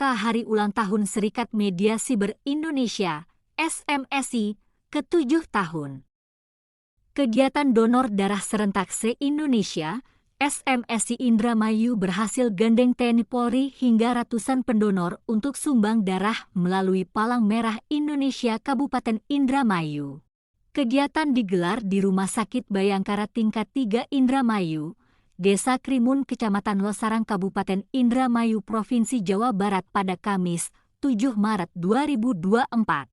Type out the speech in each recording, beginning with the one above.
rangka Hari Ulang Tahun Serikat Media Siber Indonesia, SMSI, ke-7 tahun. Kegiatan donor darah serentak se-Indonesia, SMSI Indramayu berhasil gandeng TNI Polri hingga ratusan pendonor untuk sumbang darah melalui Palang Merah Indonesia Kabupaten Indramayu. Kegiatan digelar di Rumah Sakit Bayangkara Tingkat 3 Indramayu, Desa Krimun, Kecamatan Losarang, Kabupaten Indramayu, Provinsi Jawa Barat pada Kamis, 7 Maret 2024.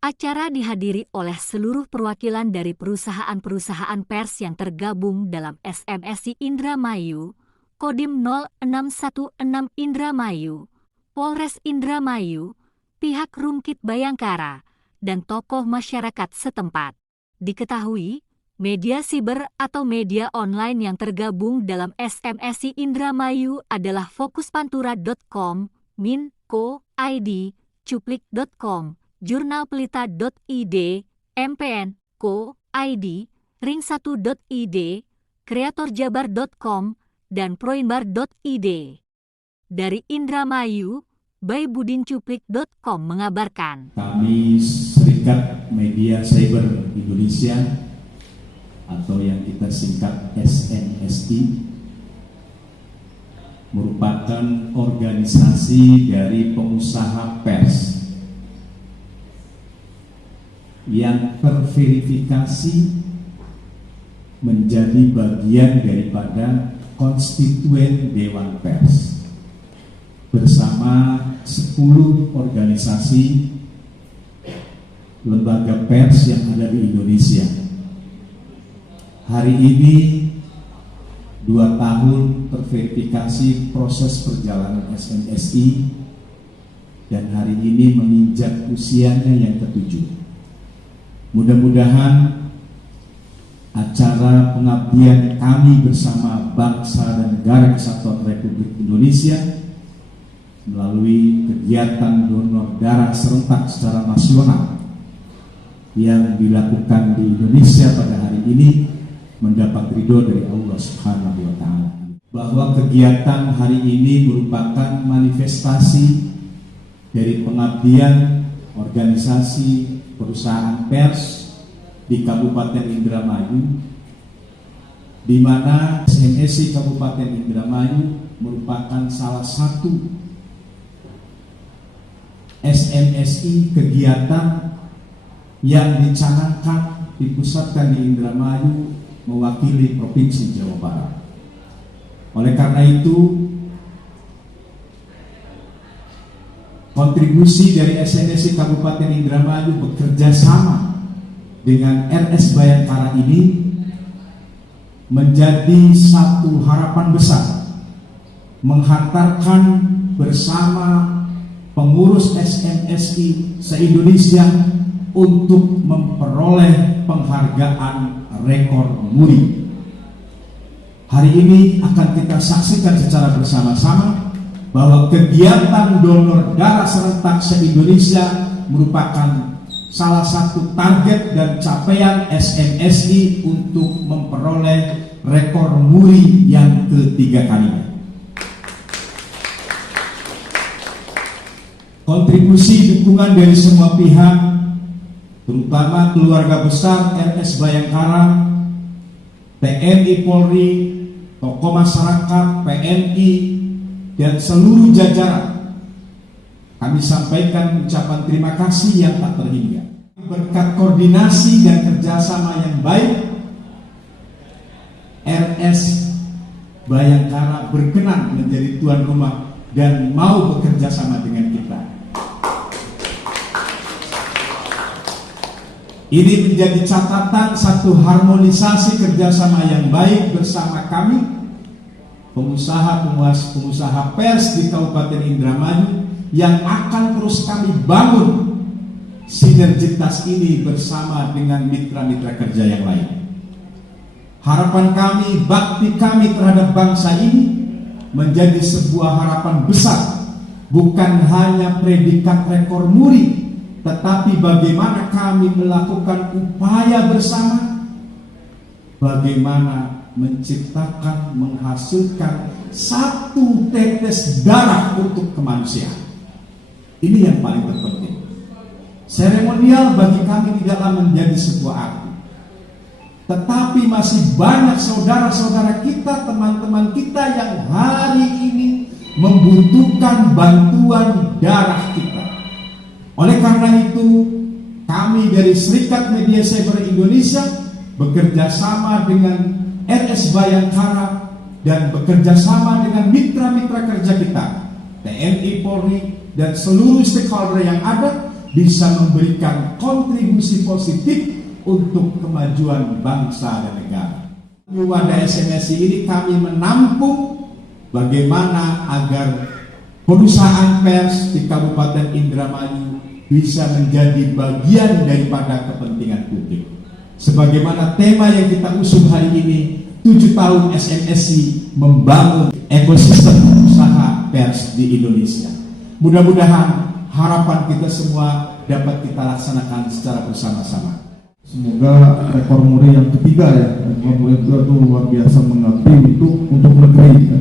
Acara dihadiri oleh seluruh perwakilan dari perusahaan-perusahaan pers yang tergabung dalam SMSI Indramayu, Kodim 0616 Indramayu, Polres Indramayu, pihak Rumkit Bayangkara, dan tokoh masyarakat setempat. Diketahui, media siber atau media online yang tergabung dalam SMSI Indramayu adalah fokuspantura.com, min.co.id, cuplik.com, jurnalpelita.id, mpn.co.id, ring1.id, kreatorjabar.com, dan proinbar.id. Dari Indramayu, baybudin.cuplik.com mengabarkan. Kami Serikat Media Cyber Indonesia atau yang kita singkat SMSI merupakan organisasi dari pengusaha pers yang terverifikasi menjadi bagian daripada konstituen Dewan Pers bersama 10 organisasi lembaga pers yang ada di Indonesia. Hari ini 2 tahun terverifikasi proses perjalanan SMSI dan hari ini menginjak usianya yang ke-7. Mudah-mudahan acara pengabdian kami bersama bangsa dan negara Kesatuan Republik Indonesia melalui kegiatan donor darah serentak secara nasional yang dilakukan di Indonesia pada hari ini mendapat ridho dari Allah Subhanahu wa Ta'ala. Bahwa kegiatan hari ini merupakan manifestasi dari pengabdian organisasi perusahaan pers di Kabupaten Indramayu, di mana SMSI Kabupaten Indramayu merupakan salah satu SMSI kegiatan yang dicanangkan dipusatkan di Indramayu mewakili Provinsi Jawa Barat. Oleh karena itu, kontribusi dari SMSI Kabupaten Indramayu bekerja sama dengan RS Bayangkara ini menjadi satu harapan besar, menghantarkan bersama pengurus SMSI se-Indonesia untuk memperoleh penghargaan rekor muri. Hari ini akan kita saksikan secara bersama-sama bahwa kegiatan donor darah serentak se-Indonesia merupakan salah satu target dan capaian SMSI untuk memperoleh rekor muri yang ketiga kalinya. Kontribusi dukungan dari semua pihak, terutama keluarga besar RS Bayangkara, TNI Polri, tokoh masyarakat, PNI, dan seluruh jajaran, kami sampaikan ucapan terima kasih yang tak terhingga. Berkat koordinasi dan kerjasama yang baik, RS Bayangkara berkenan menjadi tuan rumah dan mau bekerja sama dengan kita. Ini menjadi catatan satu harmonisasi kerjasama yang baik bersama kami, pengusaha pers di Kabupaten Indramayu, yang akan terus kami bangun sinergitas ini bersama dengan mitra-mitra kerja yang lain. Harapan kami, bakti kami terhadap bangsa ini menjadi sebuah harapan besar, bukan hanya predikat rekor muri, tetapi bagaimana kami melakukan upaya bersama, bagaimana menciptakan, menghasilkan satu tetes darah untuk kemanusiaan. Ini yang paling terpenting. Seremonial bagi kami tidaklah menjadi sebuah akti, tetapi masih banyak saudara-saudara kita, teman-teman kita yang hari ini membutuhkan bantuan darah kita. Oleh karena itu, kami dari Serikat Media Cyber Indonesia bekerja sama dengan RS Bayangkara dan bekerja sama dengan mitra-mitra kerja kita, TNI, Polri, dan seluruh stakeholder yang ada, bisa memberikan kontribusi positif untuk kemajuan bangsa dan negara. Wadah SMSI ini kami menampung bagaimana agar perusahaan pers di Kabupaten Indramayu bisa menjadi bagian daripada kepentingan publik. Sebagaimana tema yang kita usung hari ini, 7 tahun SMSI membangun ekosistem usaha pers di Indonesia. Mudah-mudahan harapan kita semua dapat kita laksanakan secara bersama-sama. Semoga rekor muri yang ketiga ya, rekor muri itu luar biasa mengabdi untuk negeri, ya.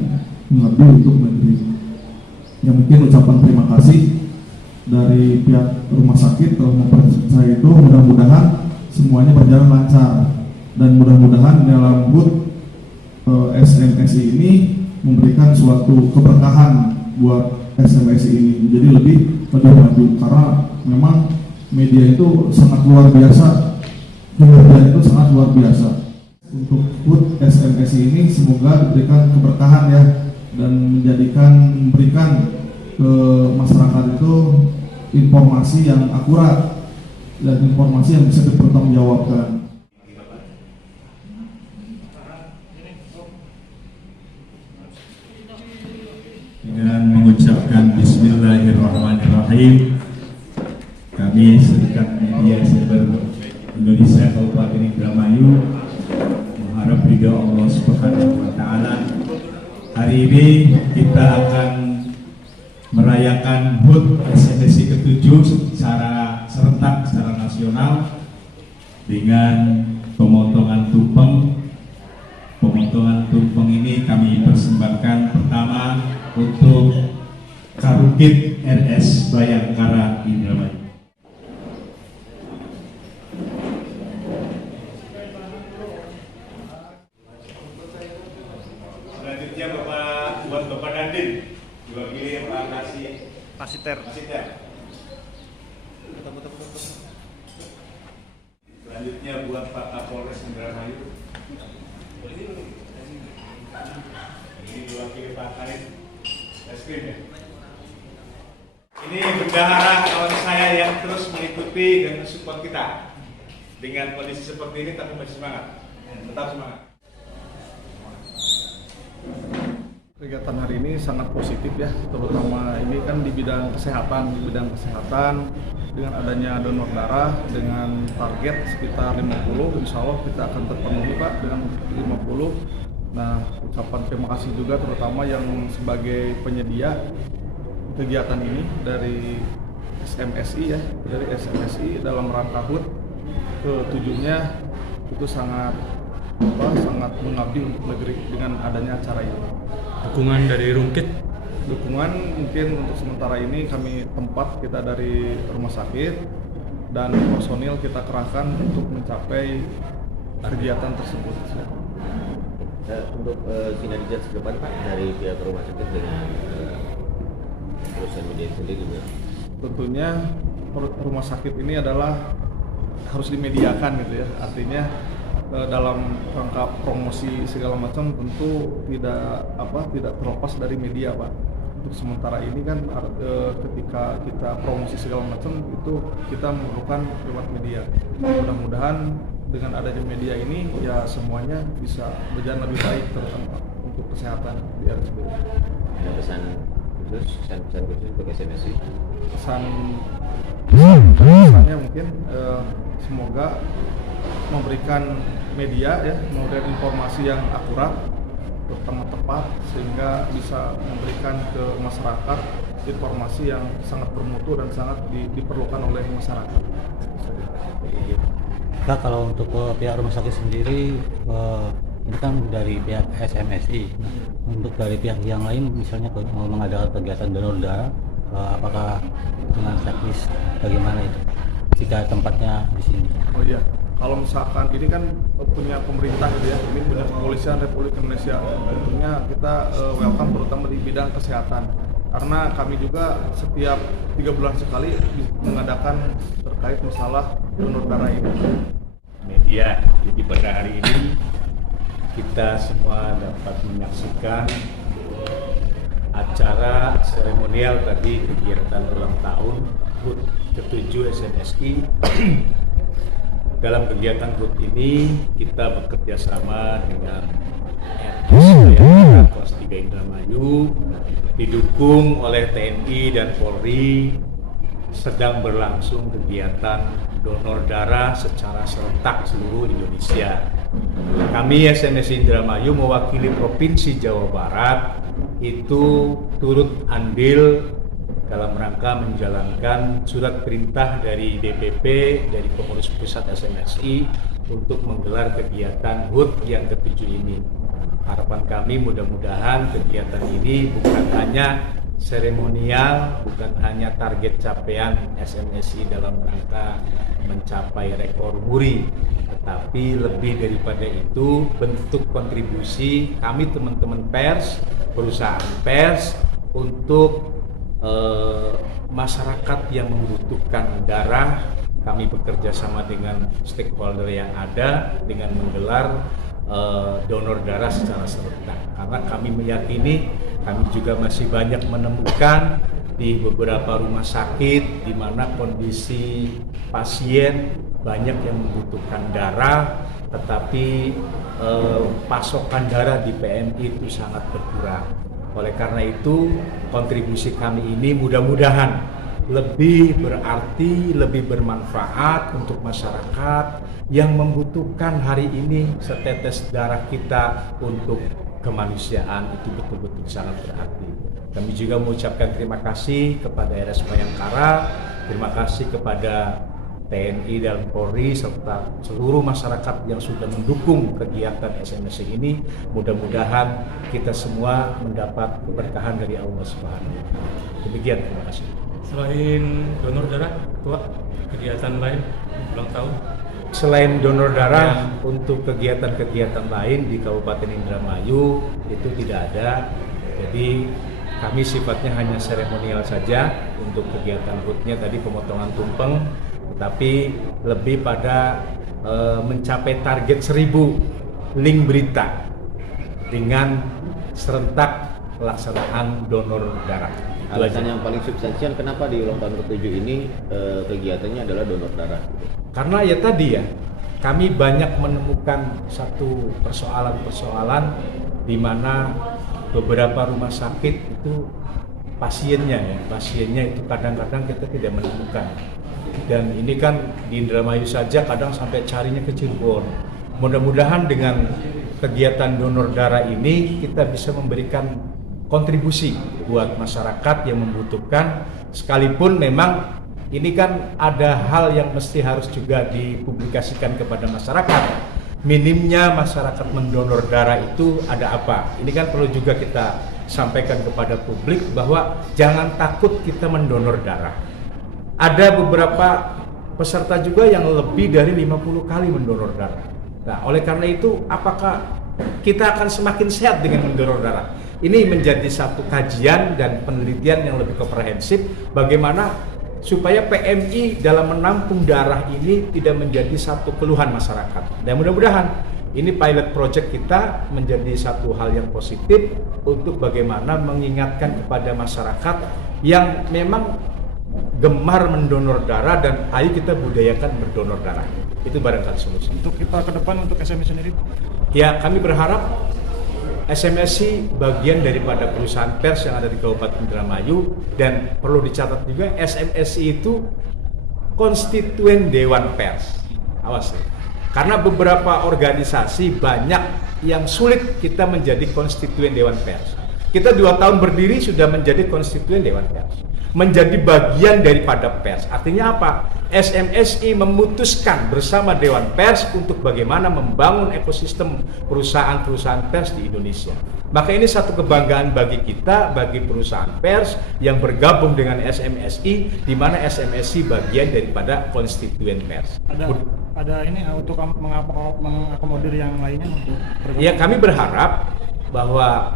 Mengabdi untuk negeri. Ya mungkin ucapan terima kasih dari pihak rumah sakit telah mempercayai itu, mudah-mudahan semuanya berjalan lancar dan mudah-mudahan dalam HUT SMSI ini memberikan suatu keberkahan buat SMSI ini jadi lebih maju karena memang media itu sangat luar biasa, media itu sangat luar biasa. Untuk HUT SMSI ini semoga diberikan keberkahan ya dan memberikan ke masyarakat itu informasi yang akurat dan informasi yang bisa dipertanggungjawabkan. Dengan mengucapkan Bismillahirrahmanirrahim, kami Serikat Media Cyber Indonesia Kabupaten Indramayu mengharap ridho Allah Subhanahu wa Ta'ala. Hari ini kita akan merayakan HUT SMSI ke-7 secara serentak, secara nasional dengan pemotongan tumpeng. Pemotongan tumpeng ini kami persembahkan pertama untuk Karukit RS Bayangkara Indramayu. Selanjutnya buat Bapak Dandin, diwakili Pak Pasiter. Selanjutnya buat Pak Kapolres Indramayu. Ini diwakili Pak Karim. Ini bendahara kawan saya yang terus mengikuti dan mensupport kita. Dengan kondisi seperti ini tapi masih semangat. Tetap semangat. Kegiatan hari ini sangat positif ya, terutama ini kan di bidang kesehatan. Dengan adanya donor darah dengan target sekitar 50, insya Allah kita akan terpenuhi Pak dengan 50. Nah, ucapan terima kasih juga terutama yang sebagai penyedia kegiatan ini dari SMSI ya, dari SMSI dalam rangka HUT ke-7-nya itu sangat mengabdi untuk negeri dengan adanya acara ini. Dukungan dari Rungkit? Dukungan mungkin untuk sementara ini kami tempat kita dari rumah sakit dan personil kita kerahkan untuk mencapai kegiatan tersebut. Untuk kinerja ke depan Pak dari pihak rumah sakit dengan perusahaan media sendiri juga. Tentunya rumah sakit ini adalah harus dimediakan gitu ya. Artinya dalam rangka promosi segala macam tentu tidak terlepas dari media Pak. Untuk sementara ini kan ketika kita promosi segala macam itu kita memerlukan lewat media. Mudah-mudahan dengan adanya media ini ya semuanya bisa berjalan lebih baik terutama untuk kesehatan di RSB. Ada pesan khusus untuk SMSI? Pesannya mungkin semoga memberikan media ya, memberikan informasi yang akurat, terutama tepat sehingga bisa memberikan ke masyarakat informasi yang sangat bermutu dan sangat diperlukan oleh masyarakat. Kak, kalau untuk pihak rumah sakit sendiri, ini kan dari pihak SMSI. Nah, untuk dari pihak yang lain, misalnya mengadakan kegiatan donor darah, apakah Sakis, bagaimana itu jika tempatnya di sini? Oh iya, kalau misalkan ini kan punya pemerintah gitu ya, ini punya kepolisian Republik Indonesia. Tentunya kita welcome terutama di bidang kesehatan. Karena kami juga setiap 3 bulan sekali mengadakan terkait masalah donor darah ini. Media, jadi pada hari ini kita semua dapat menyaksikan acara seremonial tadi kegiatan ulang tahun HUT ke-7 SMSI. Dalam kegiatan HUT ini kita bekerja sama dengan RS kelas 3 Indramayu, didukung oleh TNI dan Polri. Sedang berlangsung kegiatan donor darah secara serentak seluruh Indonesia. Kami SMSI Indramayu mewakili Provinsi Jawa Barat itu turut andil dalam rangka menjalankan surat perintah dari DPP, dari Pengurus Pusat SMSI untuk menggelar kegiatan HUT yang ke-7 ini. Harapan kami mudah-mudahan kegiatan ini bukan hanya seremonial, bukan hanya target capaian SMSI dalam rangka mencapai rekor muri, tetapi lebih daripada itu bentuk kontribusi kami teman-teman pers, perusahaan pers untuk masyarakat yang membutuhkan darah. Kami bekerja sama dengan stakeholder yang ada dengan menggelar donor darah secara serentak, karena kami meyakini kami juga masih banyak menemukan di beberapa rumah sakit di mana kondisi pasien banyak yang membutuhkan darah, tetapi pasokan darah di PMI itu sangat berkurang. Oleh karena itu kontribusi kami ini mudah-mudahan lebih berarti, lebih bermanfaat untuk masyarakat yang membutuhkan hari ini setetes darah kita untuk kemanusiaan. Itu betul-betul sangat berarti. Kami juga mengucapkan terima kasih kepada RS Bayangkara, terima kasih kepada TNI dan Polri serta seluruh masyarakat yang sudah mendukung kegiatan SMSI ini. Mudah-mudahan kita semua mendapat keberkahan dari Allah Subhanahu wa Ta'ala. Demikian, terima kasih. Selain donor darah, Ketua, kegiatan lain ulang tahun? Selain donor darah, untuk kegiatan-kegiatan lain di Kabupaten Indramayu itu tidak ada. Jadi kami sifatnya hanya seremonial saja untuk kegiatan HUT-nya tadi pemotongan tumpeng, tetapi lebih pada mencapai target 1000 link berita dengan serentak pelaksanaan donor darah. Alasan yang paling substansial kenapa di ulang tahun ke-7 ini kegiatannya adalah donor darah? Karena ya tadi ya, kami banyak menemukan satu persoalan-persoalan di mana beberapa rumah sakit itu pasiennya itu kadang-kadang kita tidak menemukan. Dan ini kan di Indramayu saja kadang sampai carinya ke Cirebon. Mudah-mudahan dengan kegiatan donor darah ini kita bisa memberikan kontribusi buat masyarakat yang membutuhkan, sekalipun memang ini kan ada hal yang mesti harus juga dipublikasikan kepada masyarakat. Minimnya masyarakat mendonor darah itu ada apa? Ini kan perlu juga kita sampaikan kepada publik bahwa jangan takut kita mendonor darah. Ada beberapa peserta juga yang lebih dari 50 kali mendonor darah. Nah, oleh karena itu apakah kita akan semakin sehat dengan mendonor darah? Ini menjadi satu kajian dan penelitian yang lebih komprehensif bagaimana supaya PMI dalam menampung darah ini tidak menjadi satu keluhan masyarakat. Dan mudah-mudahan ini pilot project kita menjadi satu hal yang positif untuk bagaimana mengingatkan kepada masyarakat yang memang gemar mendonor darah dan ayo kita budayakan berdonor darah. Itu barangkali solusi. Untuk kita ke depan untuk SMSI sendiri? Ya, kami berharap SMSI bagian daripada perusahaan pers yang ada di Kabupaten Indramayu, dan perlu dicatat juga SMSI itu konstituen Dewan Pers. Awas ya. Karena beberapa organisasi banyak yang sulit kita menjadi konstituen Dewan Pers. Kita 2 tahun berdiri sudah menjadi konstituen Dewan Pers, menjadi bagian daripada pers. Artinya apa? SMSI memutuskan bersama Dewan Pers untuk bagaimana membangun ekosistem perusahaan-perusahaan pers di Indonesia. Maka ini satu kebanggaan bagi kita, bagi perusahaan pers yang bergabung dengan SMSI, di mana SMSI bagian daripada konstituen pers. Ada ini untuk mengakomodir yang lainnya untuk bergabung? Ya, kami berharap bahwa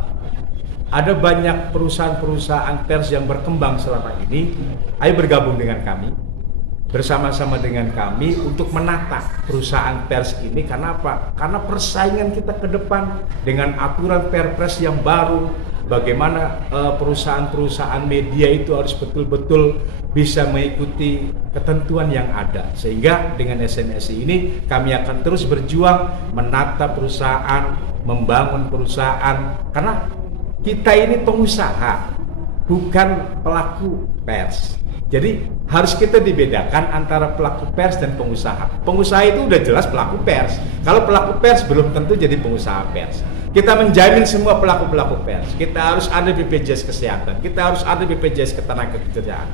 ada banyak perusahaan-perusahaan pers yang berkembang selama ini. Ayo bergabung dengan kami, bersama-sama dengan kami untuk menata perusahaan pers ini. Karena apa? Karena persaingan kita ke depan dengan aturan perpres yang baru, bagaimana perusahaan-perusahaan media itu harus betul-betul bisa mengikuti ketentuan yang ada. Sehingga dengan SMSI ini kami akan terus berjuang menata perusahaan, membangun perusahaan, karena kita ini pengusaha, bukan pelaku pers. Jadi harus kita dibedakan antara pelaku pers dan pengusaha. Pengusaha itu udah jelas pelaku pers. Kalau pelaku pers belum tentu jadi pengusaha pers. Kita menjamin semua pelaku-pelaku pers. Kita harus ada BPJS Kesehatan. Kita harus ada BPJS Ketenagakerjaan.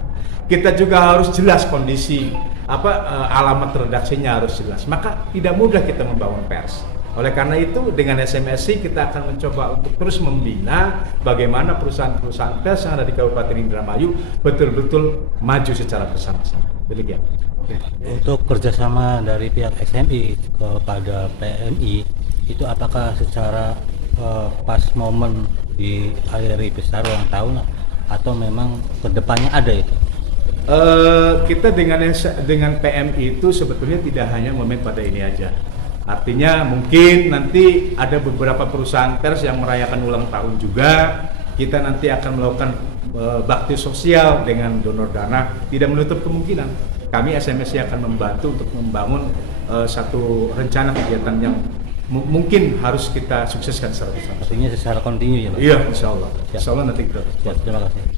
Kita juga harus jelas kondisi alamat redaksinya harus jelas. Maka tidak mudah kita membangun pers. Oleh karena itu dengan SMSI kita akan mencoba untuk terus membina bagaimana perusahaan-perusahaan pers yang ada di Kabupaten Indramayu betul-betul maju secara bersama-sama. Demikian. Untuk kerjasama dari pihak SMI kepada PMI itu apakah secara pas momen di hari besar ulang tahun atau memang kedepannya ada itu? Kita dengan PMI itu sebetulnya tidak hanya momen pada ini aja. Artinya mungkin nanti ada beberapa perusahaan pers yang merayakan ulang tahun juga. Kita nanti akan melakukan bakti sosial dengan donor dana. Tidak menutup kemungkinan kami SMSI akan membantu untuk membangun satu rencana kegiatan yang mungkin harus kita sukseskan secara bersama. Artinya secara kontinu ya Pak? Iya, insya Allah. Insya Allah nanti kita. Terima kasih.